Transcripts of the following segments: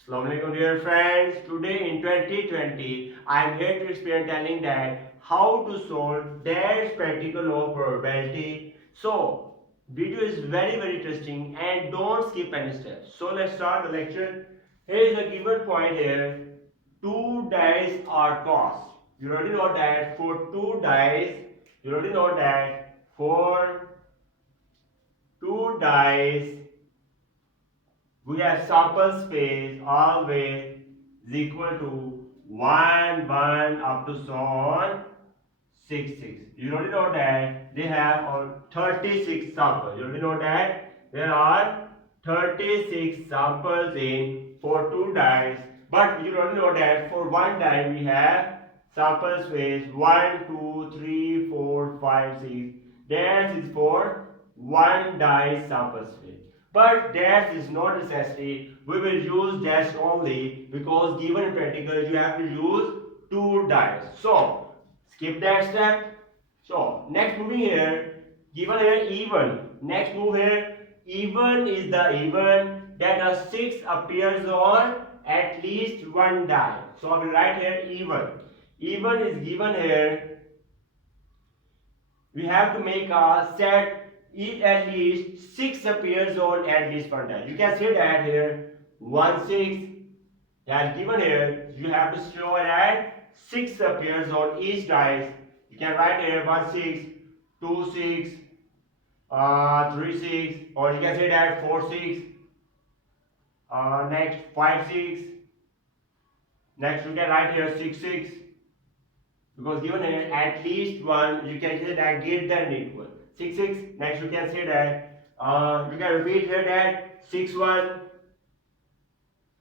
Assalamualaikum dear friends. Today in 2020, I am here to explain telling that how to solve dash practical law probability. So, video is very interesting and don't skip any steps. So let's start the lecture. Here is a given point here. Two dice are tossed. You already know that for two dice, you already know that for two dice we have sample space always is equal to 1 1 up to so on 6 6. You already know that they have 36 samples. You already know that there are 36 samples in for two dice, but you already know that for one die we have sample space 1 2 3 4 5 6. That is for one die sample space. But dash is not necessary. We will use dash only because given in practical you have to use two dice. So skip that step. So next moving here, given here even. Next move here, even is the even that a 6 appears on at least one die. So I will write here even. Even is given here. We have to make a set it at least 6 appears on at least one die. You can see that here 1 6 that given here. You have to show that 6 appears on each dice. You can write here 1 6 2 6 3 6, or you can say that 4 6 next 5 6, next you can write here 6 6, because given here at least one you can say that greater than equal 6 6. Next you can say that you can repeat here that 6 1,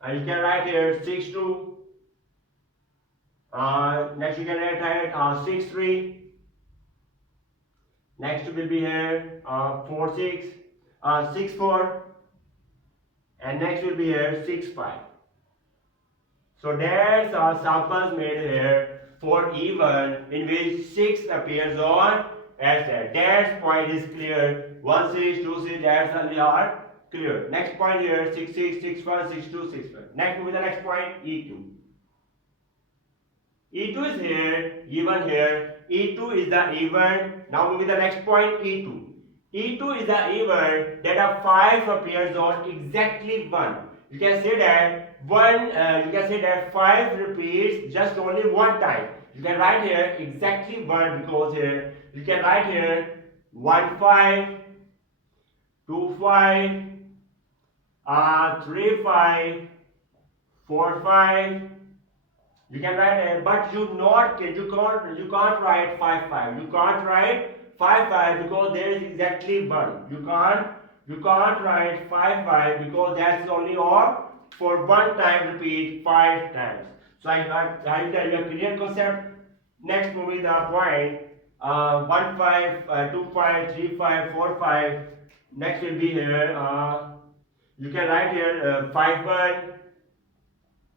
and you can write here 6 2. Next you can write here 6 3. Next will be here 4 6, 6 4, and next will be here 6 5. So there's samples made here for even in which 6 appears on as that. That point is clear. 1 6 2 6, that's only are clear. Next point here 6 6 6 1 6 2 6 1. Next move to the next point E2. E2 is here, given here. E2 is the even. Now move to the next point E2. E2 is the even that a 5 appears on exactly 1. You can say that you can say that 5 repeats just only one time. You can write here exactly 1, because here you can write here 1 5 2 5 3 5 4 5. You can write here, but you can't write 5 5. You can't write 5 5 because there is exactly 1. You can't write 5 5 because that's only all for one time repeat 5 times. So I tell you a clear concept. Next move is the point 1 5 2 5 3 5 4 5. Next will be here you can write here 5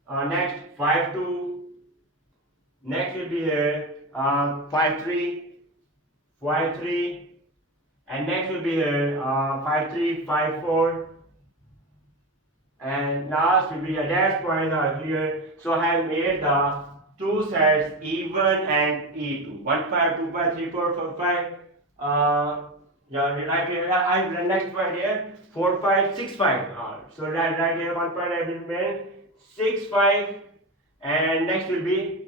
1. Next 5 2. Next will be here 5 3 5 3, and next will be here 5 3 5 4, and last will be a dash point here. So I have made the two sets even and E2 1 5 2 5 3 4 4 5. Yeah, right here I have the next point here 4 5 6 5. So right here one point I will make 6 5, and next will be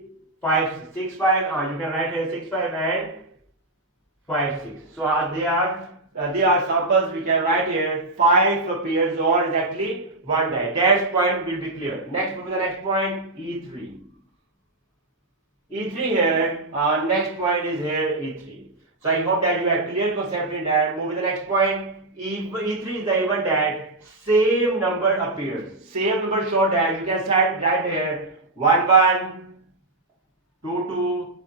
5 6 5. You can write here 6 5 and 5 6. So they are samples. We can write here 5 appears on exactly one die. Dash point will be clear. Next move to the next point E3. E3 here. Next point is here E3. So I hope that you have clear concept in that. Move to the next point. E3 is the even that same number appears. Same number show that you can start right here 1 1 2 2,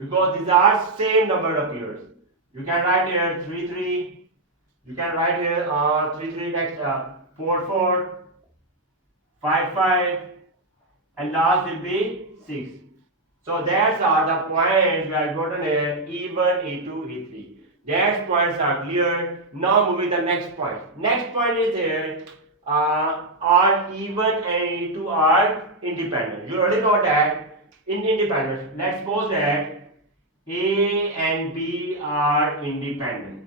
because these are same number appears. You can write here 3 3. You can write here 3 3. Next 4 4 5 5, and last will be 6. So that's are the points we have gotten here even E2 E3. Those points are clear. Now moving to the next point. Next point is here are even and E2 are independent. You already know that in independence. Let's suppose that A and B are independent.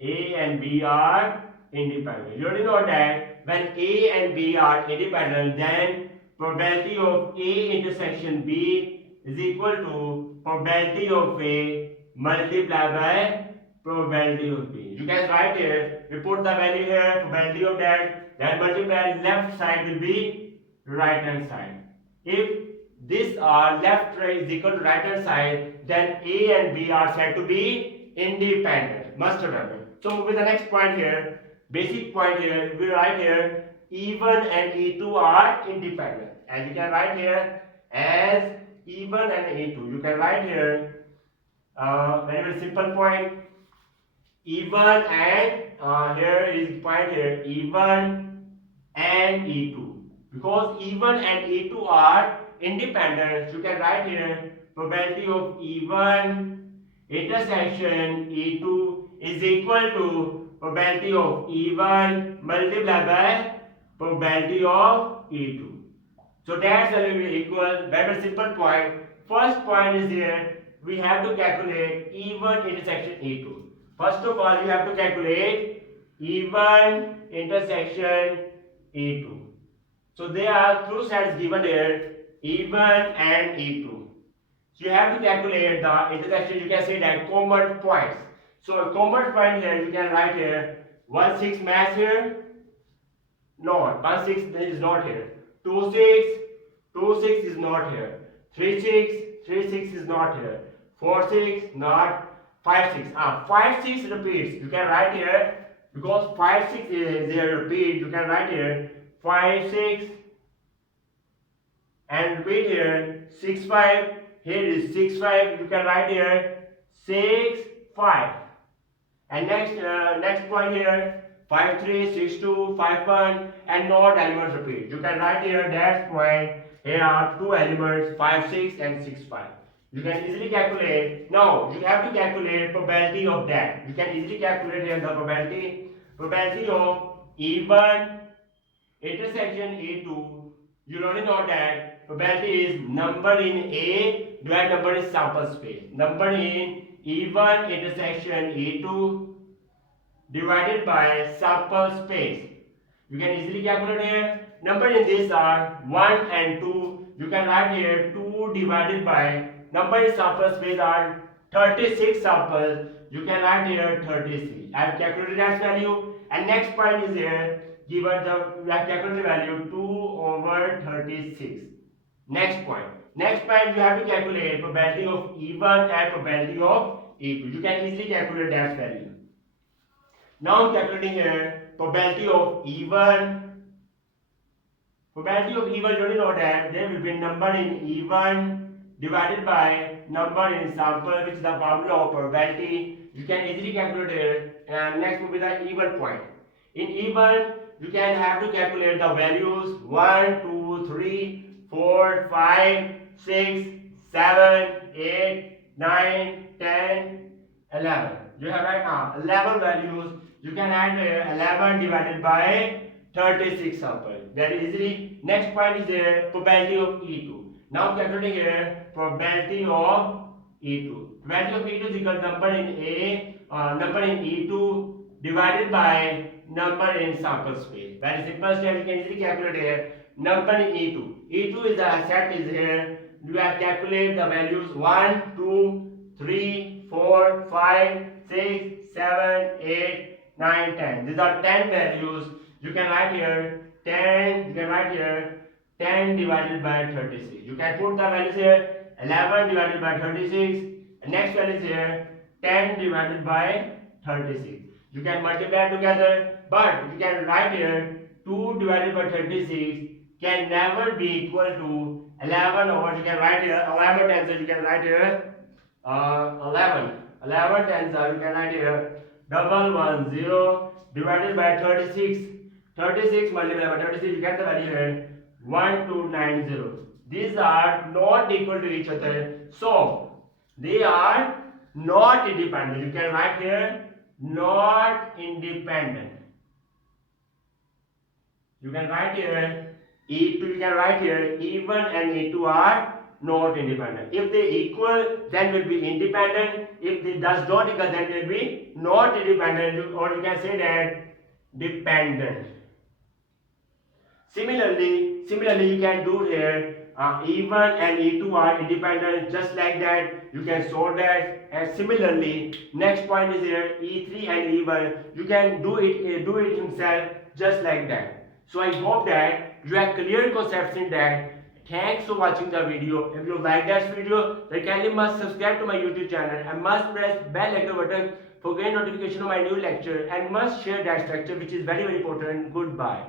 A and B are independent. You already know that when A and B are independent, then probability of A intersection B is equal to probability of A multiplied by probability of B. You guys write here, we put the value here, probability of that multiplied left side will be right hand side. If this left is equal to right hand side, then A and B are said to be independent. Must remember. So with the next point here, basic point here, we write here E1 and E2 are independent. As you can write here as E1 and E2. You can write here very simple point E1 and here is point here E1 and E2. Because E1 and E2 are independent, you can write here probability of E1 intersection E2 is equal to probability of E1 multiplied by probability of E2. So that's will be equal. Very simple point. First point is here. We have to calculate E1 intersection E2. First of all, you have to calculate E1 intersection E2. So there are two sets given here, E1 and E2. So you have to calculate the intersection. You can say that common points. So a common point here, you can write here 1 6 match here. No, 1 6 is not here. 2 6, 2 6 is not here. 3 6, 3 6 is not here. 4 6 not. 5 6. 5 6 repeats. You can write here because 5 6 is there repeat. You can write here 5 6 and repeat here 6 5. Here is 6 5. You can write here 6 5. And next point here 5 3 6 2 5 1 and not elements repeat. You can write here that point. Here are two elements 5 6 and 6 5. You can easily calculate. Now you have to calculate probability of that. You can easily calculate here the probability of E1 intersection E2. You already know that probability is number in A divided number in sample space. Number in E1 intersection E2 divided by sample space. You can easily calculate here. Number in this are 1 and 2. You can write here 2 divided by number in sample space are 36 samples. You can write here 36. I have calculated that value. And next point is here given we have calculated value 2 over 36. Next point. Next point you have to calculate probability of E1 and probability of E2. You can easily calculate that value. Now I'm calculating here probability of E1. Probability of E1, you already know that there will be number in E1 divided by number in sample, which is the formula of probability. You can easily calculate it. And next will be the even point. In even, you can have to calculate the values 1, 2, 3, 4, 5, 6, 7, 8, 9, 10, 11. You have right now 11 values. You can add 11 divided by 36 sample. Very easily. Next point is the probability of E2. Now calculating here probability of E2. Probability of E2 is equal to number in A, number in E2 divided by number in sample space. Very simple step. You can easily calculate here number in E2. E2 is the set is here. You have calculate the values 1, 2, 3, 4, 5, 6, 7, 8, 9, 10. These are 10 values. You can write here 10. You can write here 10 divided by 36. You can put the values here 11 divided by 36. And next value is here 10 divided by 36. You can multiply together, but you can write here 2 divided by 36 can never be equal to 11 over. You can write here 11 tensor. You can write here 11 tensor. You can write here 110 divided by 36. 36 multiplied by 36. You get the value here 1290. These are not equal to each other, so they are not independent. You can write here not independent. You can write here E2, you can write here E1 and E2 are not independent. If they equal, then will be independent. If they does not equal, then will be not independent, or you can say that dependent. Similarly, you can do here E1 and E2 are independent, just like that. You can solve that. And similarly, next point is here E3 and E1. You can do it himself, just like that. So I hope that you have clear concepts in that. Thanks for watching the video. If you like this video, then kindly must subscribe to my YouTube channel and must press bell icon button for getting notification of my new lecture, and must share that structure, which is very important. Goodbye.